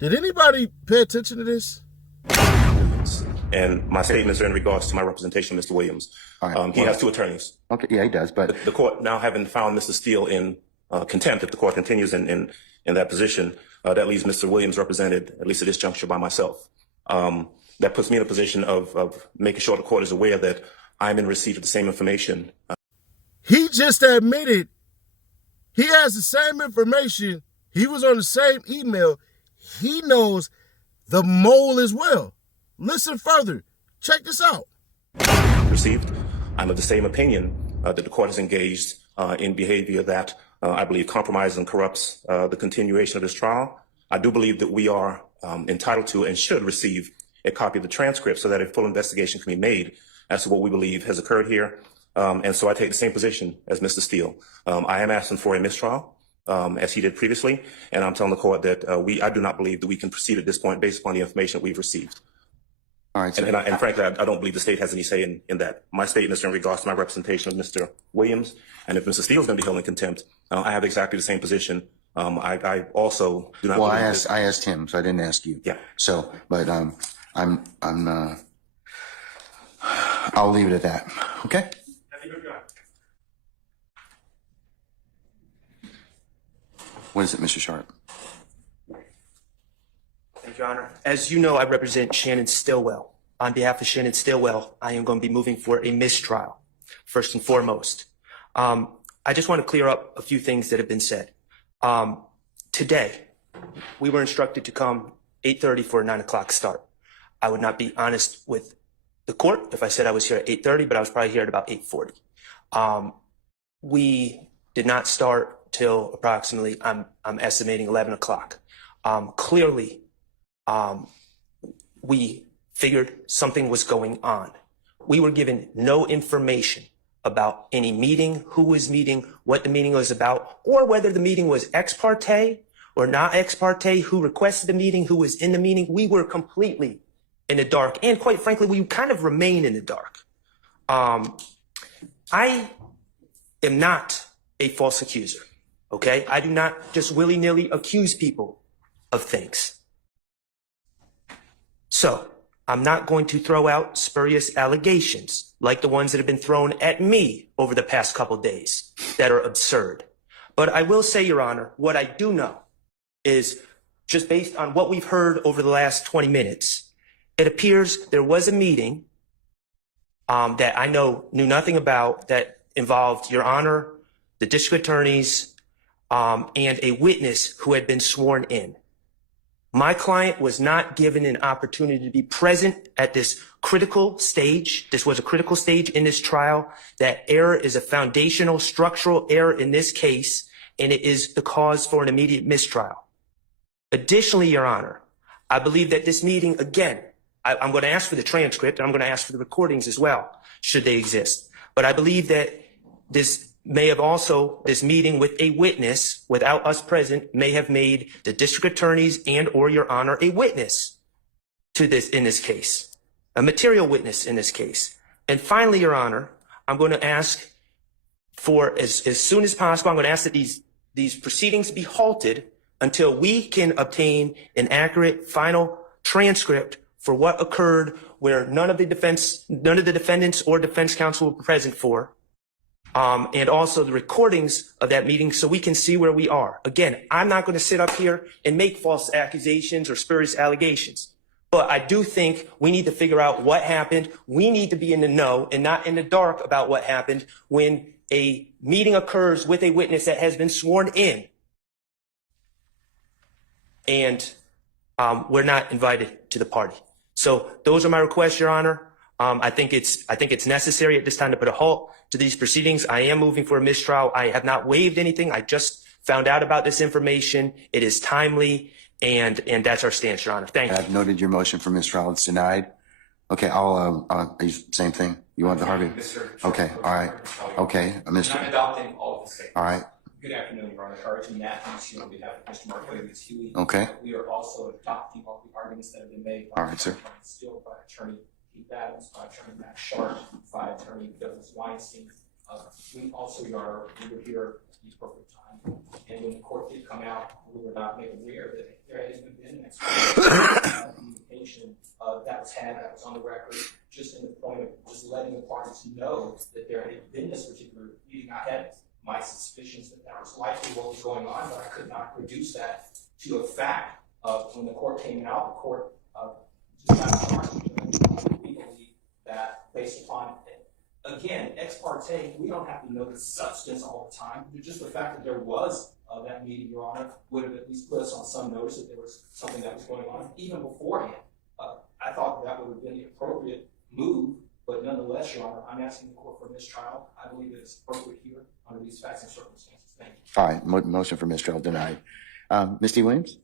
Did anybody pay attention to this? And my statements are in regards to my representation, Mr. Williams. Right. He has two attorneys. Okay, yeah, he does, but The court, now having found Mr. Steele in contempt, if the court continues in that position, that leaves Mr. Williams represented, at least at this juncture, by myself. That puts me in a position of making sure the court is aware that I'm in receipt of the same information. He just admitted he has the same information. He was on the same email. He knows the mole as well. Listen further. Check this out. Received. I'm of the same opinion that the court is engaged in behavior that I believe compromises and corrupts the continuation of this trial. I do believe that we are entitled to and should receive a copy of the transcript so that a full investigation can be made as to what we believe has occurred here. And so I take the same position as Mr. Steele. I am asking for a mistrial, as he did previously, and I'm telling the court that I do not believe that we can proceed at this point based upon the information that we've received. all right. So And frankly, I don't believe the state has any say in that. My statements are in regards to my representation of Mr. Williams, and if Mr. Steele is going to be held in contempt, I have exactly the same position. I also do not. well, believe I asked him, so I didn't ask you. Yeah. So, but I'll leave it at that. Okay. What is it, Mr. Sharp? Thank you, Your Honor. As you know, I represent Shannon Stillwell. On behalf of Shannon Stillwell, I am going to be moving for a mistrial, first and foremost. I just want to clear up a few things that have been said. Today, we were instructed to come 8:30 for a 9 o'clock start. I would not be honest with the court if I said I was here at 8:30, but I was probably here at about 8:40. We did not start till approximately, I'm estimating 11 o'clock. Clearly, we figured something was going on. We were given no information about any meeting, who was meeting, what the meeting was about, or whether the meeting was ex parte or not ex parte, who requested the meeting, who was in the meeting. We were completely in the dark. And quite frankly, we kind of remain in the dark. I am not a false accuser. Okay, I do not just willy-nilly accuse people of things. So I'm not going to throw out spurious allegations like the ones that have been thrown at me over the past couple days that are absurd. But I will say, Your Honor, what I do know is just based on what we've heard over the last 20 minutes, it appears there was a meeting that I knew nothing about that involved Your Honor, the district attorneys, and a witness who had been sworn in. My client was not given an opportunity to be present at this critical stage. This was a critical stage in this trial. That error is a foundational structural error in this case, and it is the cause for an immediate mistrial. Additionally, Your Honor, I believe that this meeting, again, I'm going to ask for the transcript, and I'm going to ask for the recordings as well, should they exist. But I believe that this meeting with a witness without us present may have made the district attorneys and or Your Honor a witness to this in this case, a material witness in this case. And finally, Your Honor, I'm going to ask for as soon as possible, I'm going to ask that these proceedings be halted until we can obtain an accurate final transcript for what occurred where none of the defendants or defense counsel were present for. And also the recordings of that meeting so we can see where we are. Again, I'm not going to sit up here and make false accusations or spurious allegations, but I do think we need to figure out what happened. We need to be in the know and not in the dark about what happened when a meeting occurs with a witness that has been sworn in. And we're not invited to the party. So those are my requests, Your Honor. I think it's necessary at this time to put a halt to these proceedings. I am moving for a mistrial. I have not waived anything. I just found out about this information. It is timely, and that's our stance, Your Honor. Thank you. I've noted your motion for mistrial. It's denied. Okay, same thing. You want the Harvey? Yes, sir. Okay, all right. Okay, Mr. I'm adopting all of the statements. All right. Good afternoon, Your Honor. Archie Matthews here on behalf of Mr. Mark Williams Huey. Okay. We are also adopting all the arguments that have been made. All right, sir. Still by Attorney Keith Adams, by Attorney Matt Sharp, by Attorney Douglas Weinstein. We also were here at the appropriate time. And when the court did come out, we were not made aware that there has been an explanation. record, just in the point of just letting the parties know that there had been this particular meeting. I had my suspicions that that was likely what was going on, but I could not reduce that to a fact. When the court came out, the court just got charged. We believe that based upon, again, ex parte, we don't have to know the substance all the time. Just the fact that there was that meeting, Your Honor, would have at least put us on some notice that there was something that was going on even beforehand. I thought that would have been the appropriate move, but nonetheless, Your Honor, I'm asking the court for mistrial. I believe that it's appropriate here under these facts and circumstances. Thank you. All right, motion for mistrial denied. Ms. D. Williams?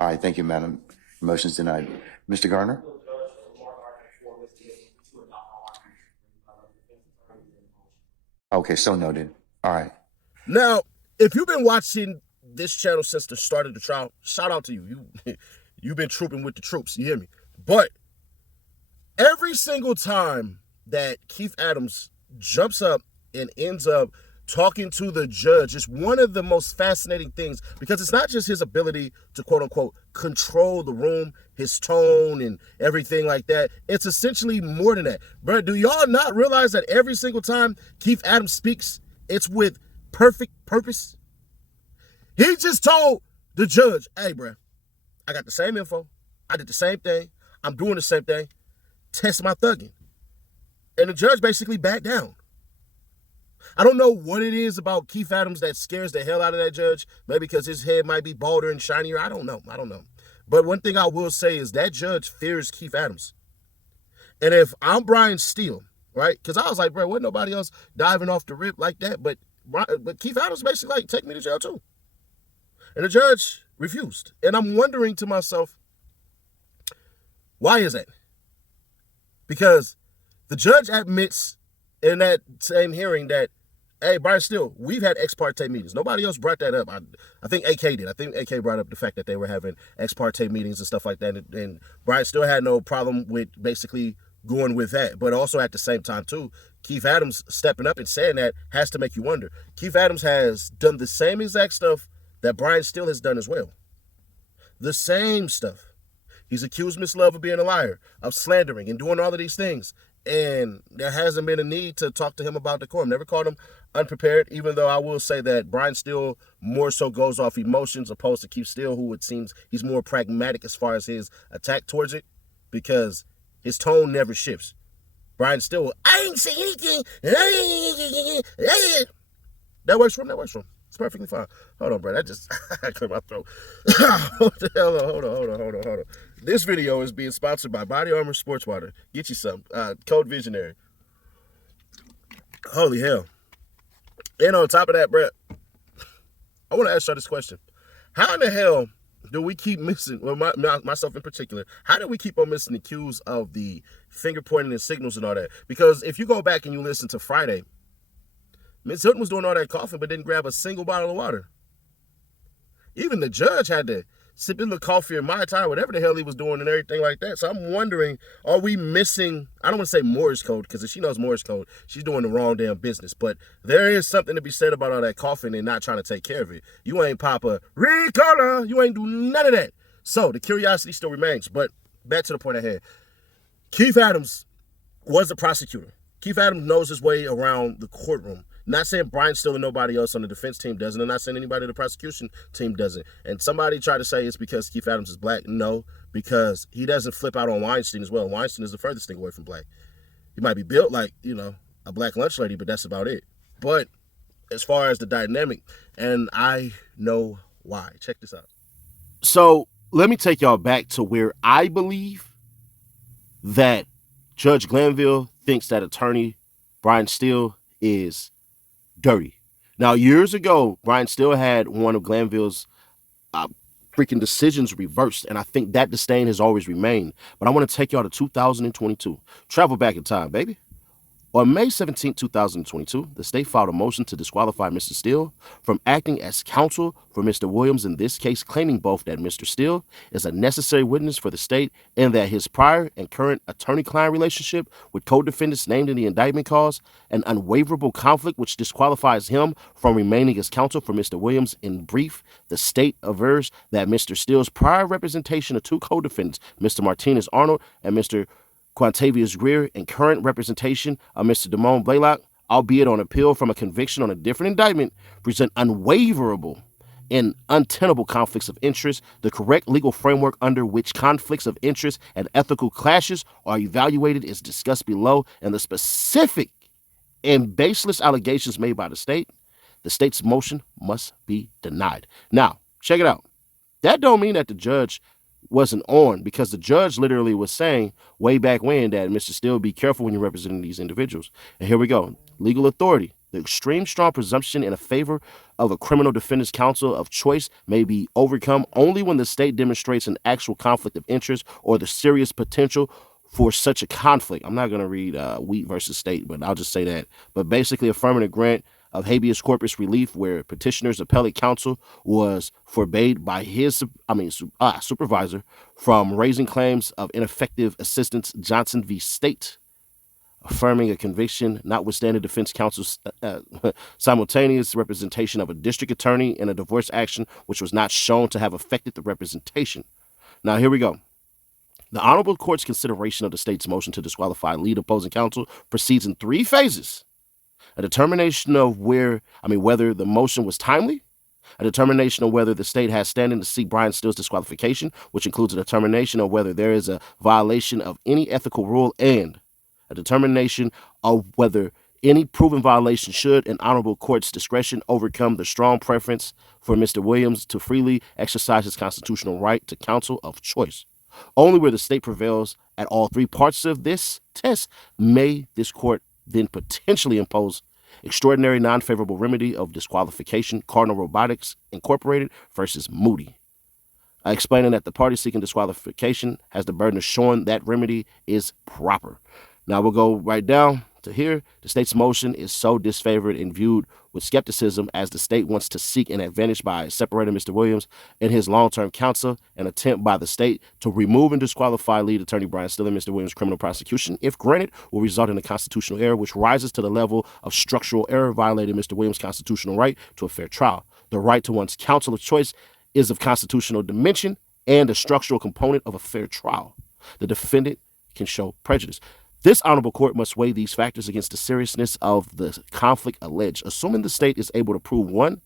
All right, thank you, madam. Motion's denied. Mr. Garner? Okay, so noted. All right. Now, if you've been watching this channel since the start of the trial, shout out to you. You've been trooping with the troops. You hear me? But every single time that Keith Adams jumps up and ends up talking to the judge, it's one of the most fascinating things, because it's not just his ability to quote unquote control the room, his tone and everything like that. It's essentially more than that. Bro, do y'all not realize that every single time Keith Adams speaks, it's with perfect purpose? He just told the judge, hey, bro, I got the same info. I did the same thing. I'm doing the same thing. Test my thugging. And the judge basically backed down. I don't know what it is about Keith Adams that scares the hell out of that judge. Maybe because his head might be balder and shinier. I don't know. But one thing I will say is that judge fears Keith Adams. And if I'm Brian Steele, right? Because I was like, bro, wasn't nobody else diving off the rip like that. But Keith Adams basically like, take me to jail too. And the judge refused. And I'm wondering to myself, why is that? Because the judge admits in that same hearing that, hey, Brian Steele, we've had ex parte meetings. Nobody else brought that up. I think AK did. I think AK brought up the fact that they were having ex parte meetings and stuff like that. And Brian Steele had no problem with basically going with that. But also at the same time, too, Keith Adams stepping up and saying that has to make you wonder. Keith Adams has done the same exact stuff that Brian Steele has done as well. The same stuff. He's accused Miss Love of being a liar, of slandering, and doing all of these things. And there hasn't been a need to talk to him about decorum. Never called him unprepared, even though I will say that Brian Steele more so goes off emotions opposed to Keith Steele, who it seems he's more pragmatic as far as his attack towards it, because his tone never shifts. Brian Steele, I ain't say anything. That works for him. It's perfectly fine. Hold on, bro. I clear my throat. Hold on. This video is being sponsored by Body Armor Sports Water. Get you some. Code Visionary. Holy hell. And on top of that, bro, I want to ask y'all this question. How in the hell do we keep missing, well, myself in particular, how do we keep on missing the cues of the finger pointing and signals and all that? Because if you go back and you listen to Friday, Ms. Hilton was doing all that coughing but didn't grab a single bottle of water. Even the judge had to sip his little coffee or Mai Tai, whatever the hell he was doing and everything like that. So I'm wondering, are we missing, I don't want to say Morse code, because if she knows Morse code, she's doing the wrong damn business. But there is something to be said about all that coughing and not trying to take care of it. You ain't pop a Ricola. You ain't do none of that. So the curiosity still remains. But back to the point ahead. Keith Adams was the prosecutor. Keith Adams knows his way around the courtroom. Not saying Brian Steele and nobody else on the defense team doesn't, and not saying anybody on the prosecution team doesn't. And somebody tried to say it's because Keith Adams is black. No, because he doesn't flip out on Weinstein as well. Weinstein is the furthest thing away from black. He might be built like, a black lunch lady, but that's about it. But as far as the dynamic, and I know why. Check this out. So let me take y'all back to where I believe that Judge Glanville thinks that attorney Brian Steele is dirty. Now, years ago, Brian Steele had one of Glanville's freaking decisions reversed, and I think that disdain has always remained. But I want to take y'all to 2022. Travel back in time, baby. On May 17, 2022, the state filed a motion to disqualify Mr. Steele from acting as counsel for Mr. Williams in this case, claiming both that Mr. Steele is a necessary witness for the state and that his prior and current attorney-client relationship with co-defendants named in the indictment cause an unwaverable conflict which disqualifies him from remaining as counsel for Mr. Williams. In brief, the state avers that Mr. Steele's prior representation of two co-defendants, Mr. Martinez Arnold and Mr. Quantavious Greer, and current representation of Mr. Damone Blaylock, albeit on appeal from a conviction on a different indictment, present unwaverable and untenable conflicts of interest. The correct legal framework under which conflicts of interest and ethical clashes are evaluated is discussed below, and the specific and baseless allegations made by the state's motion must be denied. Now, check it out. That don't mean that the judge wasn't on, because the judge literally was saying way back when that Mr. Steele, be careful when you're representing these individuals. And here we go. Legal authority. The extreme strong presumption in a favor of a criminal defendant's counsel of choice may be overcome only when the state demonstrates an actual conflict of interest or the serious potential for such a conflict. I'm not going to read Wheat versus State, but I'll just say that. But basically affirming a grant of habeas corpus relief where petitioner's appellate counsel was forbade by his supervisor from raising claims of ineffective assistance, Johnson v. State, affirming a conviction notwithstanding defense counsel's simultaneous representation of a district attorney in a divorce action which was not shown to have affected the representation. Now, here we go. The Honorable Court's consideration of the state's motion to disqualify lead opposing counsel proceeds in three phases. A determination of whether the motion was timely, a determination of whether the state has standing to seek Brian Steele's disqualification, which includes a determination of whether there is a violation of any ethical rule, and a determination of whether any proven violation should, in Honorable Court's discretion, overcome the strong preference for Mr. Williams to freely exercise his constitutional right to counsel of choice. Only where the state prevails at all three parts of this test may this court then potentially impose extraordinary non-favorable remedy of disqualification, Cardinal Robotics Incorporated versus Moody, explaining that the party seeking disqualification has the burden of showing that remedy is proper. Now we'll go right down to here. The state's motion is so disfavored and viewed with skepticism as the state wants to seek an advantage by separating Mr. Williams and his long-term counsel. An attempt by the state to remove and disqualify lead attorney Brian Steele and Mr. Williams' criminal prosecution, if granted, will result in a constitutional error which rises to the level of structural error, violating Mr. Williams' constitutional right to a fair trial. The right to one's counsel of choice is of constitutional dimension and a structural component of a fair trial. The defendant can show prejudice. This honorable court must weigh these factors against the seriousness of the conflict alleged, assuming the state is able to prove one,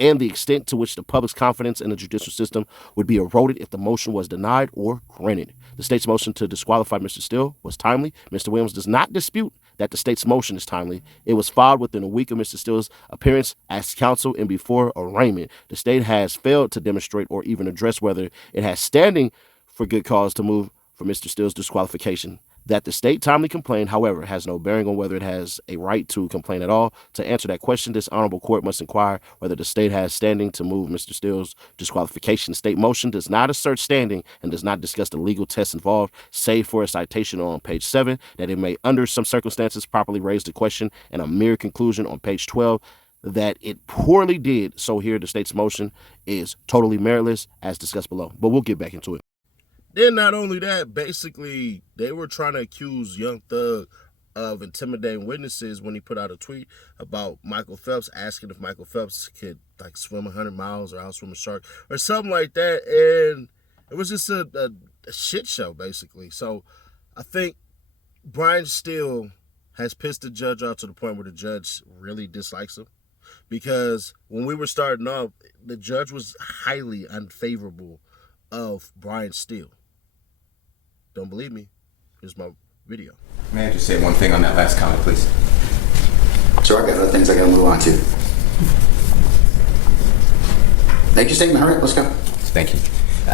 and the extent to which the public's confidence in the judicial system would be eroded if the motion was denied or granted. The state's motion to disqualify Mr. Steele was timely. Mr. Williams does not dispute that the state's motion is timely. It was filed within a week of Mr. Steele's appearance as counsel and before arraignment. The state has failed to demonstrate or even address whether it has standing for good cause to move for Mr. Steele's disqualification. That the state timely complained, however, has no bearing on whether it has a right to complain at all. To answer that question, this honorable court must inquire whether the state has standing to move Mr. Steele's disqualification. The state motion does not assert standing and does not discuss the legal tests involved, save for a citation on page 7 that it may, under some circumstances, properly raise the question, and a mere conclusion on page 12 that it poorly did. So here, the state's motion is totally meritless, as discussed below. But we'll get back into it. Then not only that, basically, they were trying to accuse Young Thug of intimidating witnesses when he put out a tweet about Michael Phelps, asking if Michael Phelps could like swim 100 miles or outswim a shark or something like that. And it was just a shit show, basically. So I think Brian Steele has pissed the judge off to the point where the judge really dislikes him. Because when we were starting off, the judge was highly unfavorable of Brian Steele. Don't believe me? Here's my video. May I just say one thing on that last comment, please? So I got other things I gotta move on to. Make your statement, hurry up, let's go. Thank you.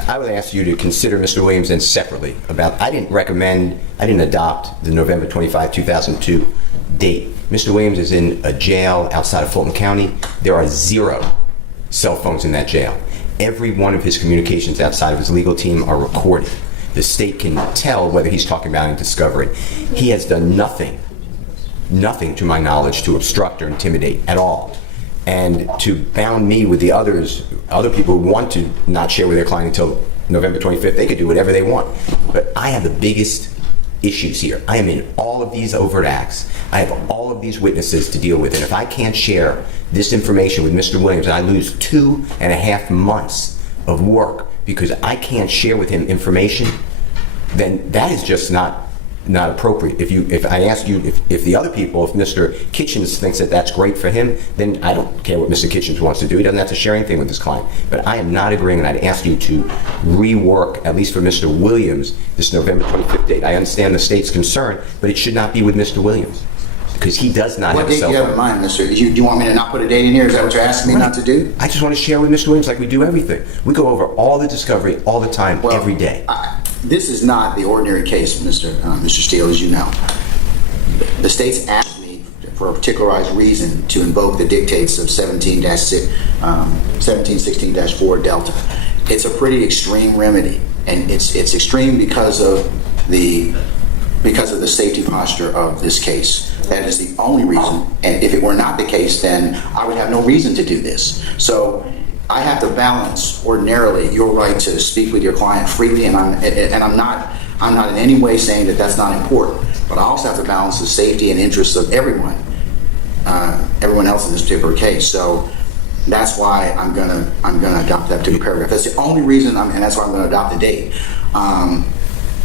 I would ask you to consider Mr. Williams then separately about, I didn't adopt the November 25, 2002 date. Mr. Williams is in a jail outside of Fulton County. There are 0 cell phones in that jail. Every one of his communications outside of his legal team are recorded. The state can tell whether he's talking about in discovery. He has done nothing nothing to my knowledge to obstruct or intimidate at all. And to bound me with the other people who want to not share with their client until November 25th, they could do whatever they want. But I have the biggest issues here. I am in all of these overt acts. I have all of these witnesses to deal with. And if I can't share this information with Mr. Williams, I lose 2.5 months of work because I can't share with him information, then that is just not appropriate. If I ask you, if the other people, if Mr. Kitchens thinks that that's great for him, then I don't care what Mr. Kitchens wants to do. He doesn't have to share anything with his client. But I am not agreeing, and I'd ask you to rework, at least for Mr. Williams, this November 25th date. I understand the state's concern, but it should not be with Mr. Williams, because he does not have a cell phone. What date do you have in mind, Mr.? Do you want me to not put a date in here? Is that what you're asking me not to do? I just want to share with Mr. Williams like we do everything. We go over all the discovery all the time, every day. This is not the ordinary case, Mr. Steele, as you know. The state's asked me for a particularized reason to invoke the dictates of 1716-4 Delta. It's a pretty extreme remedy, and it's extreme because of the safety posture of this case. That is the only reason. And if it were not the case, then I would have no reason to do this. So I have to balance ordinarily your right to speak with your client freely, and I'm not in any way saying that that's not important. But I also have to balance the safety and interests of everyone else in this particular case. So that's why I'm gonna adopt that particular paragraph. That's the only reason, and that's why I'm gonna adopt the date.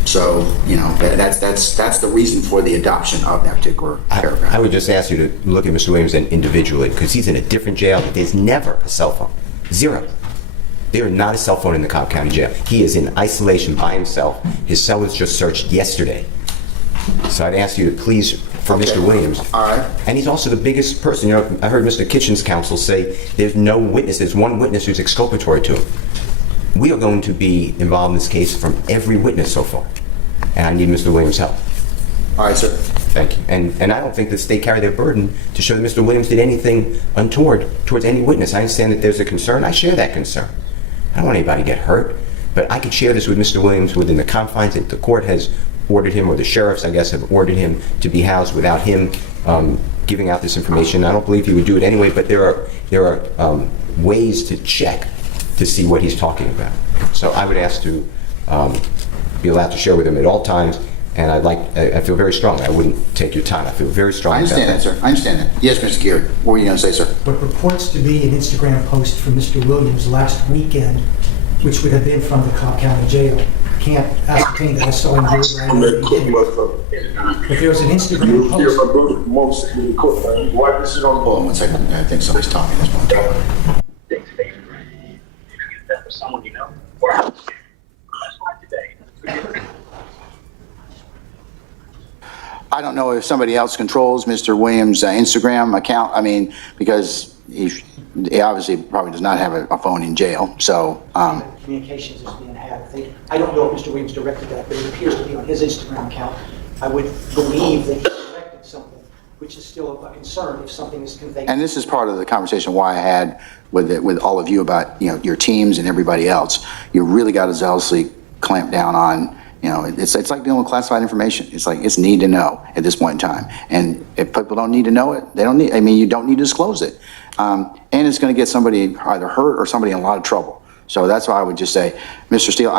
So, you know, that's the reason for the adoption of that particular paragraph. I would just ask you to look at Mr. Williams individually, because he's in a different jail. There's never a cell phone. Zero. There is not a cell phone in the Cobb County Jail. He is in isolation by himself. His cell was just searched yesterday. So I'd ask you to please, for Mr. Williams. All right. And he's also the biggest person. You know, I heard Mr. Kitchen's counsel say there's no witness. There's one witness who's exculpatory to him. We are going to be involved in this case from every witness so far. And I need Mr. Williams' help. All right, sir. Thank you. And I don't think the state carried their burden to show that Mr. Williams did anything untoward towards any witness. I understand that there's a concern. I share that concern. I don't want anybody to get hurt. But I could share this with Mr. Williams within the confines that the court has ordered him, or the sheriffs, I guess, have ordered him to be housed without him giving out this information. I don't believe he would do it anyway, but there are ways to check to see what he's talking about. So I would ask to be allowed to share with him at all times. And I feel very strongly. I wouldn't take your time. I feel very strongly. I understand that, sir. I understand that. Yes, Mr. Geary. What were you going to say, sir? What purports to be an Instagram post from Mr. Williams last weekend, which would have been from the Cobb County Jail. Can't ascertain that I saw him do it. But there was an Instagram post. Hold on 1 second. I think somebody's talking at this point. Someone you know. I don't know if somebody else controls Mr. Williams' Instagram account. I mean, because he obviously probably does not have a phone in jail. So Communications is being had. I don't know if Mr. Williams directed that, but it appears to be on his Instagram account. I would believe that he directed something, which is still a concern if something is conveyed. And this is part of the conversation why I had with all of you about, you know, your teams and everybody else. You really got to zealously clamp down on, you know, it's like dealing with classified information. It's like, it's need to know at this point in time. And if people don't need to know it, they don't need, I mean, you don't need to disclose it. And it's going to get somebody either hurt or somebody in a lot of trouble. So that's why I would just say, Mr. Steele,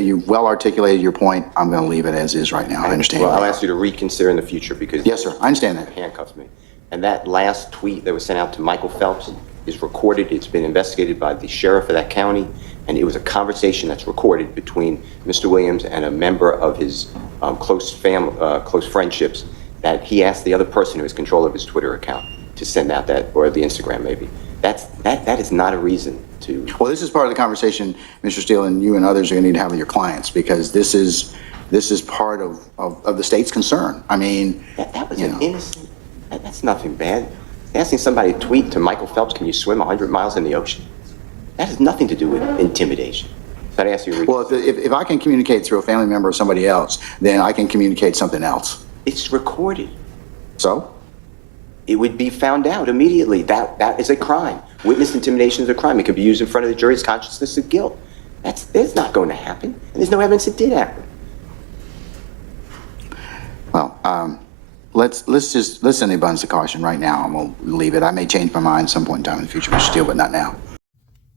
you well articulated your point. I'm going to leave it as is right now. I understand. Well, I'll ask you to reconsider in the future because yes, sir. I understand that. Handcuffs me. And that last tweet that was sent out to Michael Phelps is recorded. It's been investigated by the sheriff of that county, and it was a conversation that's recorded between Mr. Williams and a member of his close friendships that he asked the other person who has control of his Twitter account to send out that, or the Instagram maybe. That is not a reason to. Well, this is part of the conversation, Mr. Steele, and you and others are going to need to have with your clients, because this is part of the state's concern. I mean, that was an innocent. That's nothing bad. Asking somebody to tweet to Michael Phelps, "Can you swim 100 miles in the ocean?" That has nothing to do with intimidation. So I'd ask you. Well, if I can communicate through a family member or somebody else, then I can communicate something else. It's recorded. So? It would be found out immediately. That is a crime. Witness intimidation is a crime. It could be used in front of the jury's consciousness of guilt. That's not going to happen. And there's no evidence it did happen. Well, let's in the abundance of caution right now. I'm gonna leave it. I may change my mind at some point in time in the future, Mr. Steele, but not now.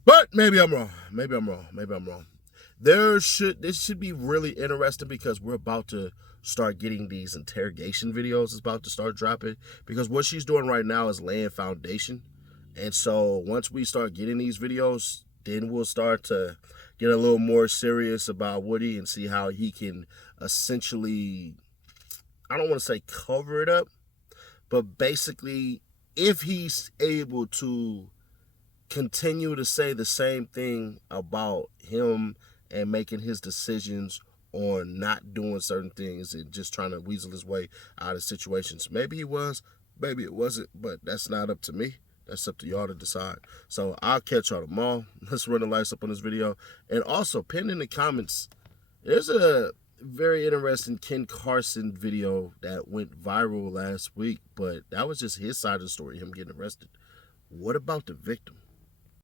But maybe I'm wrong. Maybe I'm wrong. This should be really interesting because we're about to start getting these interrogation videos. It's about to start dropping because what she's doing right now is laying foundation. And so once we start getting these videos, then we'll start to get a little more serious about Woody and see how he can essentially, I don't want to say cover it up, but basically if he's able to continue to say the same thing about him and making his decisions on not doing certain things and just trying to weasel his way out of situations. Maybe he was, maybe it wasn't, but that's not up to me. That's up to y'all to decide. So I'll catch y'all tomorrow. Let's run the lights up on this video. And also, pin in the comments, there's a very interesting Ken Carson video that went viral last week, but that was just his side of the story, him getting arrested. What about the victim?